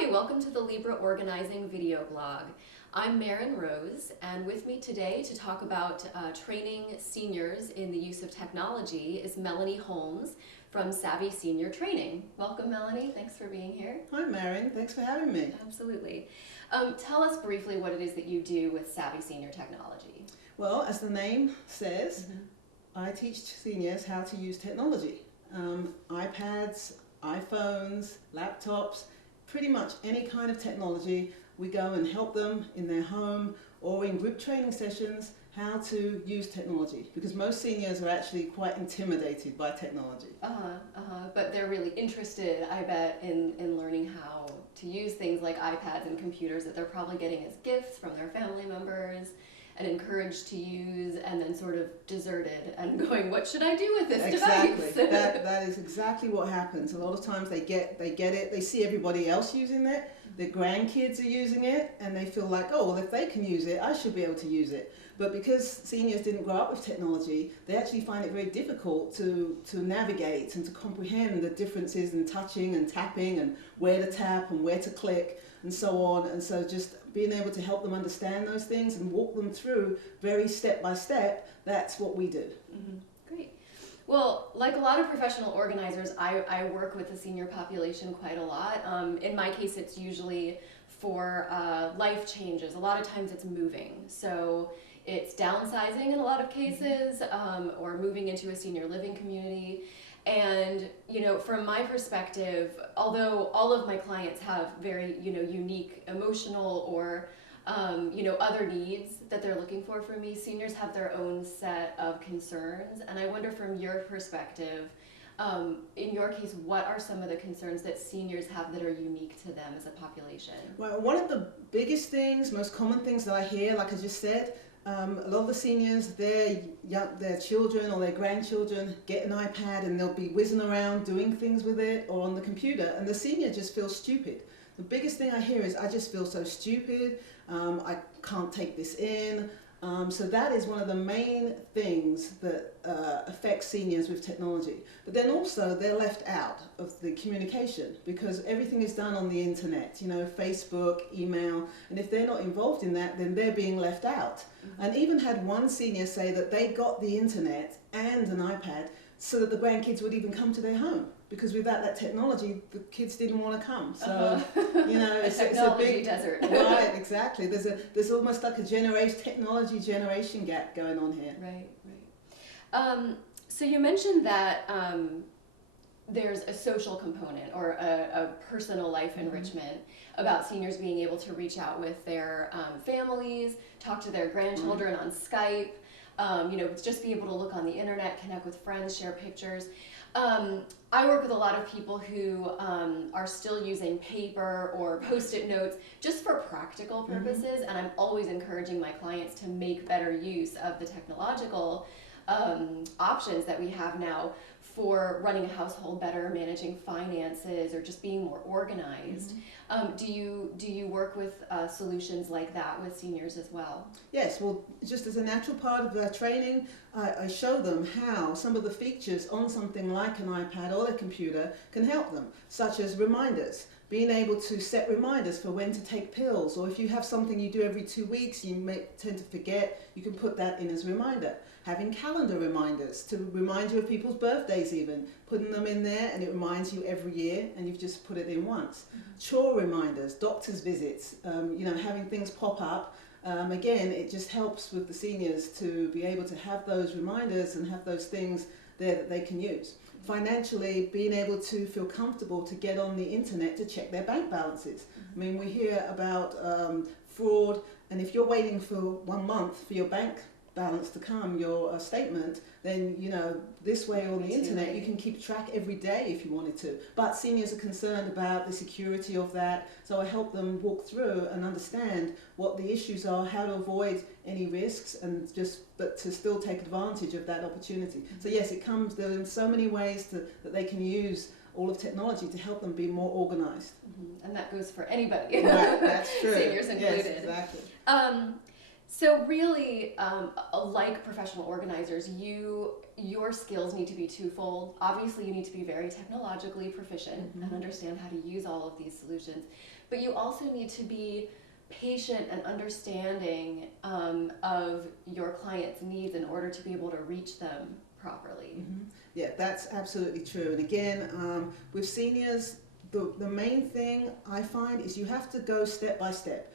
Hi, welcome to the Libra Organizing video blog. I'm Marin Rose, and with me today to talk about training seniors in the use of technology is Melonie Holmes from Savvy Senior Training. Welcome, Melonie. Thanks for being here. Hi, Marin. Thanks for having me. Absolutely. Tell us briefly what it is that you do with Savvy Senior Technology. Well, as the name says, I teach seniors how to use technology. iPads, iPhones, laptops, pretty much any kind of technology. We go and help them in their home or in group training sessions how to use technology, because most seniors are actually quite intimidated by technology. But they're really interested, I bet, in learning how to use things like iPads and computers that they're probably getting as gifts from their family members and encouraged to use, and then sort of deserted and going, what should I do with this Exactly. device? That is exactly what happens. A lot of times they get it, they see everybody else using it, their grandkids are using it, and they feel like, oh, well, if they can use it, I should be able to use it. But because seniors didn't grow up with technology, they actually find it very difficult to navigate and to comprehend the differences in touching and tapping and where to tap and where to click and so on. And so just being able to help them understand those things and walk them through very step by step, that's what we do. Great. Well, like a lot of professional organizers, I work with the senior population quite a lot. In my case, it's usually for life changes. A lot of times it's moving. So it's downsizing in a lot of cases, or moving into a senior living community. And, you know, from my perspective, although all of my clients have very, unique emotional or, other needs that they're looking for from me, seniors have their own set of concerns. And I wonder, from your perspective, in your case, what are some of the concerns that seniors have that are unique to them as a population? Well, one of the biggest things, most common things that I hear, like I just said, a lot of the seniors, their children or their grandchildren get an iPad and they'll be whizzing around doing things with it or on the computer, and the senior just feels stupid. The biggest thing I hear is, I just feel so stupid, I can't take this in. So that is one of the main things that affects seniors with technology. But then also they're left out of the communication because everything is done on the internet, Facebook, email, and if they're not involved in that, then they're being left out. And even had one senior say that they got the internet and an iPad so that the grandkids would even come to their home, because without that technology, the kids didn't want to come. So, it's a big desert. Right, exactly. There's almost like a technology generation gap going on here. Right. So you mentioned that there's a social component or a personal life enrichment about seniors being able to reach out with their families, talk to their grandchildren on Skype, just be able to look on the internet, connect with friends, share pictures. I work with a lot of people who are still using paper or Post-it notes just for practical purposes, and I'm always encouraging my clients to make better use of the technological options that we have now for running a household better, managing finances, or just being more organized. Do you work with solutions like that with seniors as well? Yes, well, just as a natural part of their training, I show them how some of the features on something like an iPad or a computer can help them, such as reminders. Being able to set reminders for when to take pills, or if you have something you do every 2 weeks, you may tend to forget, you can put that in as a reminder. Having calendar reminders to remind you of people's birthdays even, putting them in there and it reminds you every year and you've just put it in once. Chore reminders, doctor's visits, having things pop up. Again, it just helps with the seniors to be able to have those reminders and have those things there that they can use. Financially, being able to feel comfortable to get on the internet to check their bank balances. I mean, we hear about fraud, and if you're waiting for 1 month for your bank balance to come, your statement, then this way on the internet you can keep track every day if you wanted to. But seniors are concerned about the security of that, so I help them walk through and understand what the issues are, how to avoid any risks, and but to still take advantage of that opportunity. So yes, it comes there in so many ways that they can use all of technology to help them be more organized. And that goes for anybody. Right, that's true. Seniors included. Yes, exactly. So really, like professional organizers, your skills need to be twofold. Obviously, you need to be very technologically proficient and understand how to use all of these solutions, but you also need to be patient and understanding of your clients' needs in order to be able to reach them properly. Yeah, that's absolutely true. And again, with seniors, the main thing I find is you have to go step by step.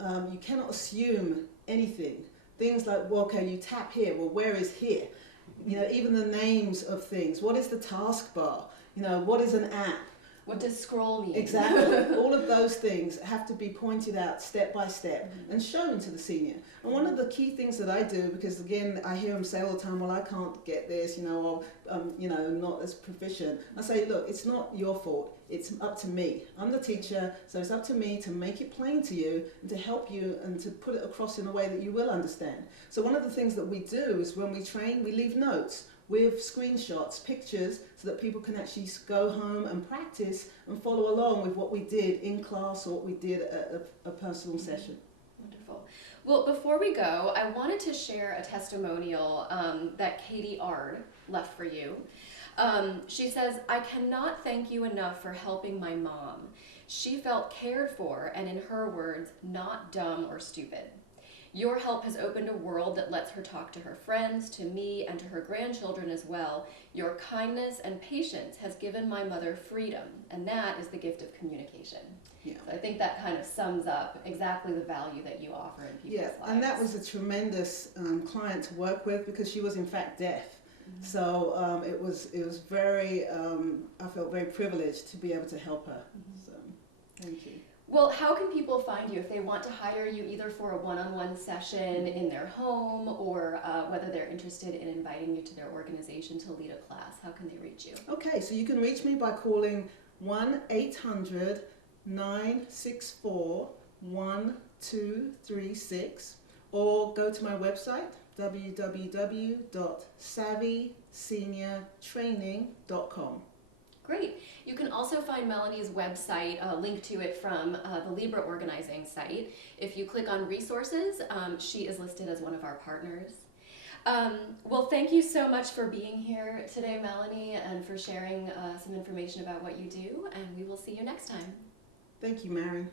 You cannot assume anything. Things like, well, okay, you tap here. Well, where is here? You know, even the names of things. What is the taskbar? You know, what is an app? What does scroll mean? Exactly. All of those things have to be pointed out step by step and shown to the senior. And one of the key things that I do, because again, I hear them say all the time, well, I can't get this, or, not as proficient. I say, look, it's not your fault. It's up to me. I'm the teacher, so it's up to me to make it plain to you and to help you and to put it across in a way that you will understand. So one of the things that we do is when we train, we leave notes with screenshots, pictures, so that people can actually go home and practice and follow along with what we did in class or what we did at a personal session. Wonderful. Well, before we go, I wanted to share a testimonial that Katie Ard left for you. She says, "I cannot thank you enough for helping my mom. She felt cared for and, in her words, not dumb or stupid. Your help has opened a world that lets her talk to her friends, to me, and to her grandchildren as well. Your kindness and patience has given my mother freedom, and that is the gift of communication." Yeah. So I think that kind of sums up exactly the value that you offer in people's lives. And that was a tremendous client to work with because she was in fact deaf. So it was very, I felt very privileged to be able to help her. So thank you. Well, how can people find you if they want to hire you either for a one-on-one session in their home or whether they're interested in inviting you to their organization to lead a class? How can they reach you? Okay, so you can reach me by calling 1-800-964-1236 or go to my website www.savvyseniortraining.com. Great. You can also find Melonie's website, a link to it from the Libra organizing site. If you click on resources, she is listed as one of our partners. Well, thank you so much for being here today, Melonie, and for sharing some information about what you do, and we will see you next time. Thank you, Mary.